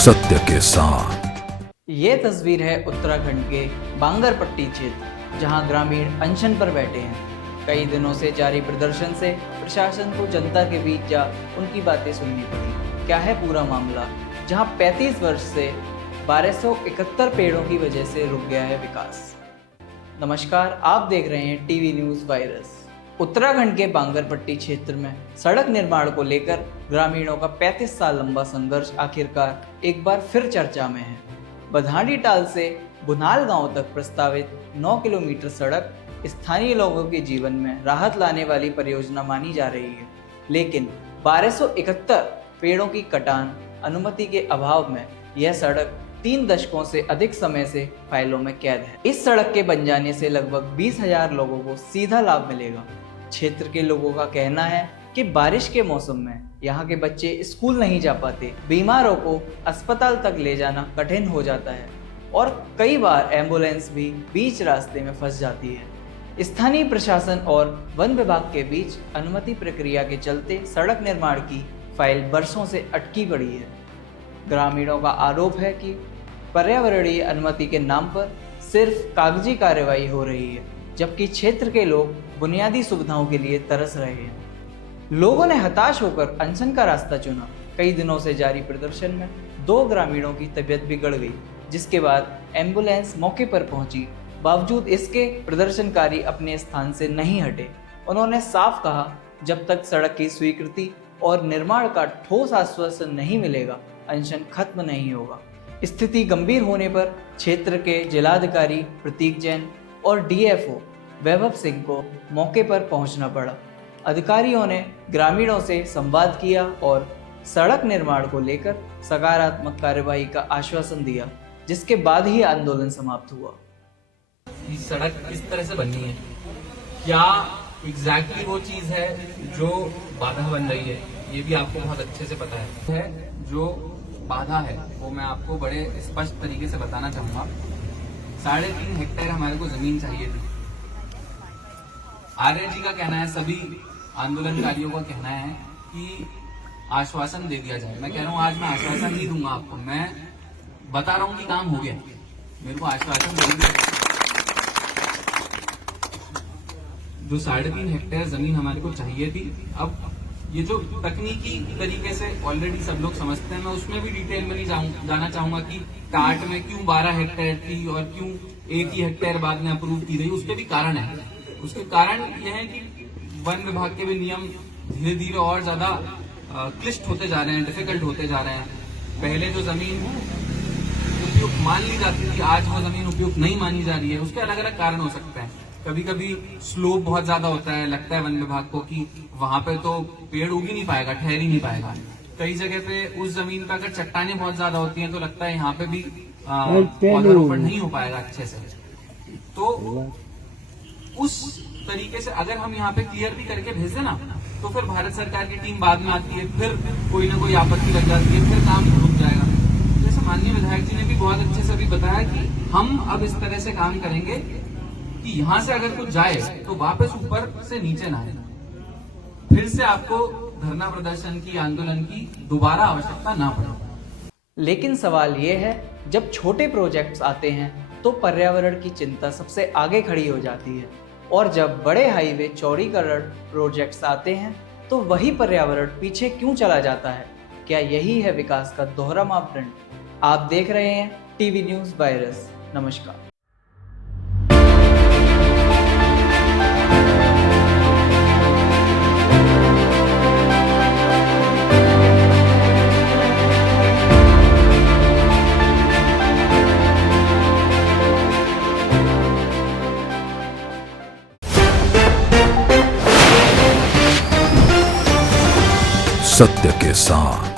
सत्य के साथ। ये तस्वीर है उत्तराखंड के बांगरपट्टी क्षेत्र, जहां ग्रामीण अनशन पर बैठे हैं। कई दिनों से जारी प्रदर्शन से प्रशासन को जनता के बीच जा उनकी बातें सुननी पड़ी। क्या है पूरा मामला, जहां 35 वर्ष से 1271 पेड़ों की वजह से रुक गया है विकास। नमस्कार, आप देख रहे हैं टीवी न्यूज़ वायरस। उत्तराखंड के बांगरपट्टी क्षेत्र में सड़क निर्माण को लेकर ग्रामीणों का 35 साल लंबा संघर्ष आखिरकार एक बार फिर चर्चा में है। बधानी टाल से बुनाल गांव तक प्रस्तावित 9 किलोमीटर सड़क स्थानीय लोगों के जीवन में राहत लाने वाली परियोजना मानी जा रही है, लेकिन 1271 पेड़ों की कटान अनुमति के अभाव में यह सड़क 3 दशकों से अधिक समय से फाइलों में कैद है। इस सड़क के बन जाने से लगभग 20,000 लोगों को सीधा लाभ मिलेगा। क्षेत्र के लोगों का कहना है कि बारिश के मौसम में यहाँ के बच्चे स्कूल नहीं जा पाते, बीमारों को अस्पताल तक ले जाना कठिन हो जाता है और कई बार एम्बुलेंस भी बीच रास्ते में फंस जाती है। स्थानीय प्रशासन और वन विभाग के बीच अनुमति प्रक्रिया के चलते सड़क निर्माण की फाइल वर्षों से अटकी पड़ी है। ग्रामीणों का आरोप है कि पर्यावरणीय अनुमति के नाम पर सिर्फ कागजी कार्रवाई हो रही है, जबकि क्षेत्र के लोग बुनियादी सुविधाओं के लिए तरस रहे हैं। लोगों ने हताश होकर अनशन का रास्ता चुना। कई दिनों से जारी प्रदर्शन में 2 ग्रामीणों की तबीयत बिगड़ गई, जिसके बाद एम्बुलेंस मौके पर पहुंची। बावजूद इसके प्रदर्शनकारी अपने स्थान से नहीं हटे। उन्होंने साफ कहा, जब तक सड़क की स्वीकृति और निर्माण का ठोस आश्वासन नहीं मिलेगा, अनशन खत्म नहीं होगा। स्थिति गंभीर होने पर क्षेत्र के जिलाधिकारी प्रतीक जैन और डीएफओ वैभव सिंह को मौके पर पहुंचना पड़ा। अधिकारियों ने ग्रामीणों से संवाद किया और सड़क निर्माण को लेकर सकारात्मक कार्रवाई का आश्वासन दिया, जिसके बाद ही आंदोलन समाप्त हुआ। सड़क किस तरह से बननी है, क्या एग्जैक्टली वो चीज है जो बाधा बन रही है, ये भी आपको बहुत अच्छे से पता है। जो बाधा है वो मैं आपको बड़े स्पष्ट तरीके से बताना चाहूंगा। 3.5 हेक्टेयर हमारे को जमीन चाहिए थी। आर्य जी का कहना है, सभी आंदोलनकारियों का कहना है कि आश्वासन दे दिया जाए। मैं कह रहा हूं आज मैं आश्वासन नहीं दूंगा आपको, मैं बता रहा हूं कि काम हो गया, मेरे को आश्वासन दे दिया। जो 3.5 हेक्टेयर जमीन हमारे को चाहिए थी, अब ये जो तकनीकी तरीके से ऑलरेडी सब लोग समझते हैं, मैं उसमें भी डिटेल में नहीं जाना चाहूंगा कि टाट में क्यों 12 हेक्टेयर थी और क्यों 1 ही हेक्टेयर बाद में अप्रूव की गई। उसके भी कारण है। उसके कारण यह है कि वन विभाग के भी नियम धीरे धीरे और ज्यादा क्लिष्ट होते जा रहे हैं, डिफिकल्ट होते जा रहे हैं। पहले जो जमीन उपयुक्त मान ली जाती थी, आज वो जमीन उपयुक्त नहीं मानी जा रही है। उसके अलग अलग कारण हो सकते हैं। कभी कभी स्लोप बहुत ज्यादा होता है, लगता है वन विभाग को कि वहां पे तो पेड़ उग ही नहीं पाएगा, ठहर ही नहीं पाएगा। कई जगह पे उस जमीन पे अगर चट्टानें बहुत ज्यादा होती हैं तो लगता है यहाँ पे भी पौधारोपण नहीं हो पाएगा अच्छे से। तो उस तरीके से अगर हम यहाँ पे क्लियर भी करके भेज देना, तो फिर भारत सरकार की टीम बाद में आती है, फिर कोई ना कोई आपत्ति लग जाती है, फिर काम रुक जाएगा। जैसे माननीय विधायक जी ने भी बहुत अच्छे से अभी बताया कि हम अब इस तरह से काम करेंगे कि यहाँ से अगर कुछ जाए तो वापस ऊपर से नीचे ना आए, फिर से आपको धरना प्रदर्शन की, आंदोलन की दोबारा आवश्यकता ना पड़े। लेकिन सवाल ये है, जब छोटे प्रोजेक्ट्स आते हैं तो पर्यावरण की चिंता सबसे आगे खड़ी हो जाती है, और जब बड़े हाईवे चौड़ीकरण प्रोजेक्ट्स आते हैं तो वही पर्यावरण पीछे क्यों चला जाता है? क्या यही है विकास का दोहरा मापदंड? आप देख रहे हैं टीवी न्यूज़ वायरस। नमस्कार। सत्य के साथ।